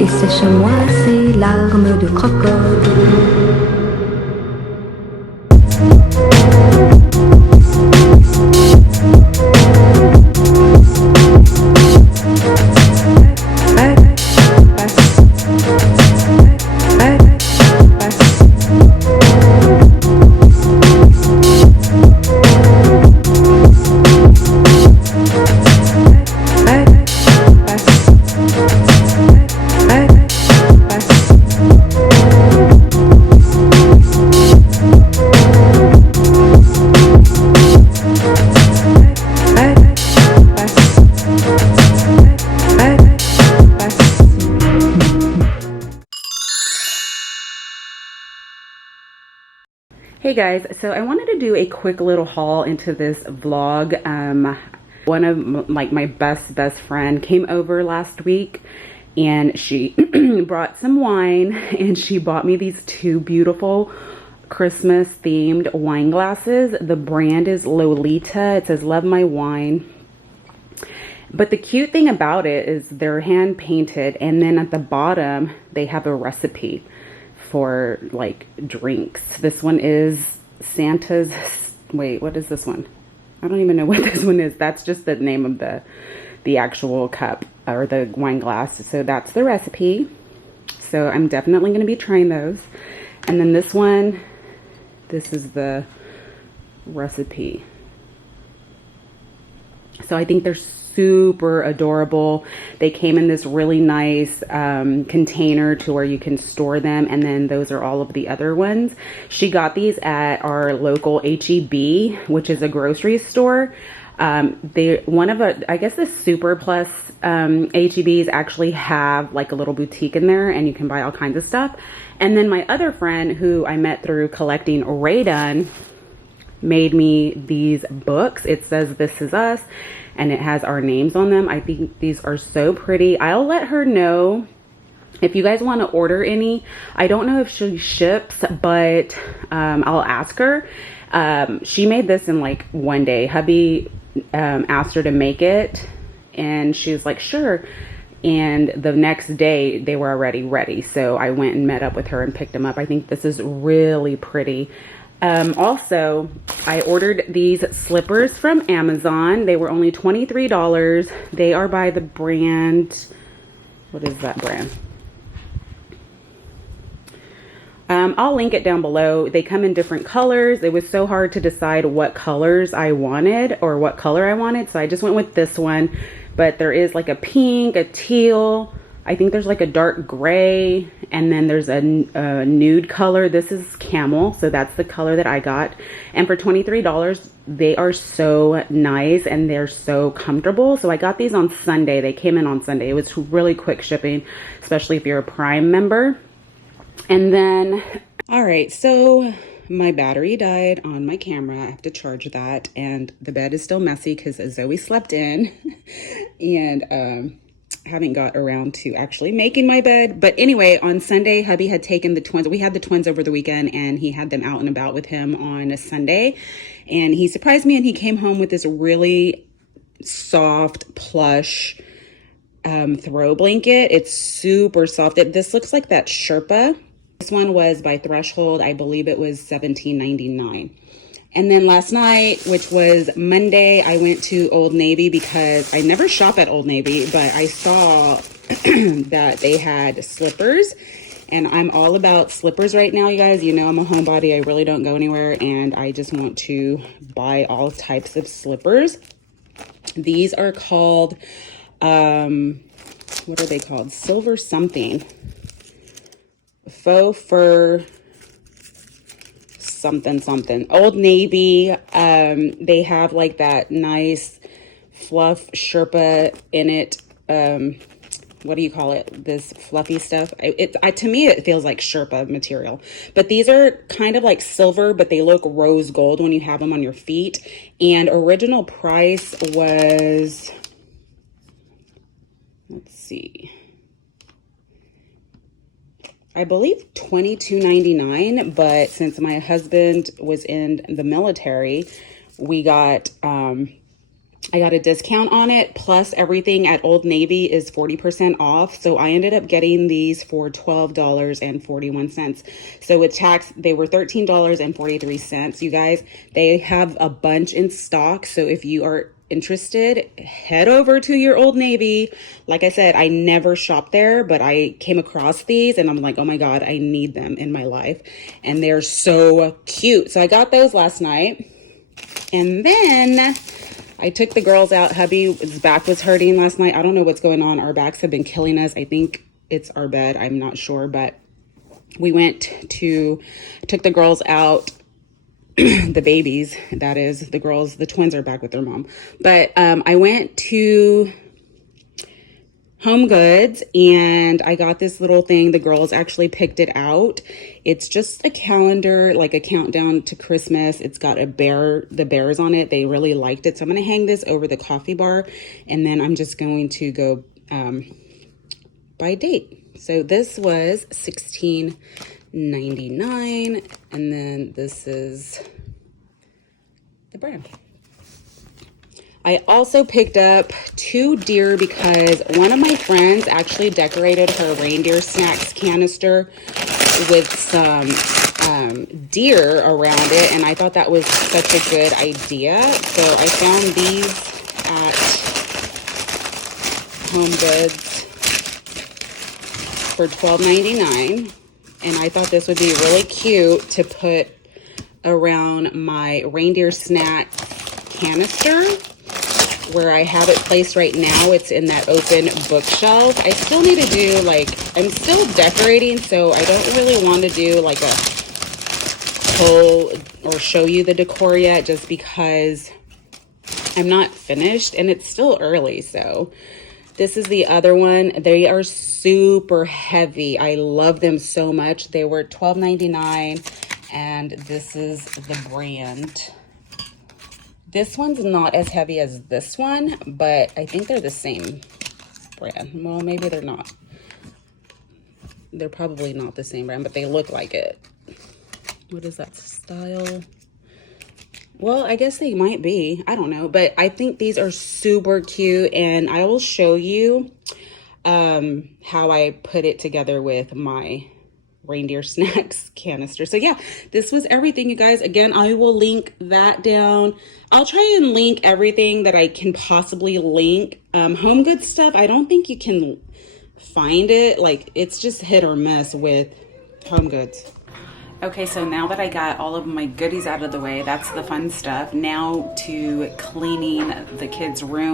Et sèche-moi ces larmes de crocodile. Hey guys, so I wanted to do a quick little haul into this vlog. One of my best friend came over last week and she brought some wine and she bought me these two beautiful Christmas themed wine glasses. The brand is Lolita. It says "Love My Wine." But the cute thing about it is they're hand painted, and then at the bottom they have a recipe for like drinks. This one is Santa's, wait, what is this one? I don't even know what this one is. That's just the name of the actual cup or the wine glass. So that's the recipe. So I'm definitely going to be trying those. And then this one, this is the recipe. So I think they're super adorable. They came in this really nice container to where you can store them, and then those are all of the other ones. She got these at our local HEB, which is a grocery store. I guess the Super Plus HEBs actually have like a little boutique in there, and you can buy all kinds of stuff. And then my other friend who I met through collecting Rae Dunn made me these books. It says "This Is Us" and it has our names on them. I think these are so pretty. I'll let her know if you guys want to order any. I don't know if she ships, but I'll ask her. She made this in like one day. Hubby asked her to make it and she was like, sure. And the next day they were already ready. So I went and met up with her and picked them up. I think this is really pretty. Also, I ordered these slippers from Amazon. They were only $23. They are by the brand, what is that brand? I'll link it down below. They come in different colors. It was so hard to decide what colors I wanted or what color I wanted. So I just went with this one, but there is like a pink, a teal, I think there's like a dark gray, and then there's a nude color. This is camel, so that's the color that I got. And for $23, they are so nice and they're so comfortable. So I got these on Sunday. They came in on Sunday. It was really quick shipping, especially if you're a Prime member. And then, all right, so my battery died on my camera. I have to charge that, and the bed is still messy because Zoe slept in and haven't got around to actually making my bed. But anyway, on Sunday, hubby had taken the twins. We had the twins over the weekend and he had them out and about with him on a Sunday. And he surprised me and he came home with this really soft plush throw blanket. It's super soft. This looks like that Sherpa. This one was by Threshold. I believe it was $17.99. And then last night, which was Monday, I went to Old Navy because I never shop at Old Navy, but I saw that they had slippers, and I'm all about slippers right now, you guys. You know, I'm a homebody. I really don't go anywhere, and I just want to buy all types of slippers. These are called, what are they called? Silver something. Faux fur something. Old Navy. They have like that nice fluff Sherpa in it. What do you call it? This fluffy stuff. To me, it feels like Sherpa material. But these are kind of like silver, but they look rose gold when you have them on your feet. And original price was, let's see, I believe $22.99, but since my husband was in the military, we got I got a discount on it, plus everything at Old Navy is 40% off. So I ended up getting these for $12.41. So with tax, they were $13.43. You guys, they have a bunch in stock. So if you are interested, head over to your Old Navy. Like I said, I never shop there, but I came across these and I'm like, oh my God, I need them in my life. And they're so cute. So I got those last night. And then I took the girls out. Hubby's back was hurting last night. I don't know what's going on. Our backs have been killing us. I think it's our bed. I'm not sure, but we took the girls out. The babies, that is, the girls, the twins are back with their mom. But I went to Home Goods and I got this little thing. The girls actually picked it out. It's just a calendar, like a countdown to Christmas. It's got the bears on it. They really liked it. So I'm going to hang this over the coffee bar and then I'm just going to go by date. So this was $16.99 and then this is the brand. I also picked up 2 deer because one of my friends actually decorated her reindeer snacks canister with some deer around it, and I thought that was such a good idea. So I found these at Home Goods for $12.99, and I thought this would be really cute to put around my reindeer snack canister where I have it placed right now. It's in that open bookshelf. I still need to do, like, I'm still decorating, so I don't really want to do like a whole or show you the decor yet, just because I'm not finished and it's still early. So this is the other one. They are super heavy. I love them so much. They were $12.99 and this is the brand. This one's not as heavy as this one, but I think they're the same brand. Well, maybe they're not. They're probably not the same brand, but they look like it. What is that style? Well, I guess they might be. I don't know, but I think these are super cute, and I will show you how I put it together with my reindeer snacks canister. So yeah, this was everything, you guys. Again, I will link that down. I'll try and link everything that I can possibly link. Home Goods stuff, I don't think you can find it. Like, it's just hit or miss with Home Goods. Okay, so now that I got all of my goodies out of the way, that's the fun stuff. Now to cleaning the kids' room.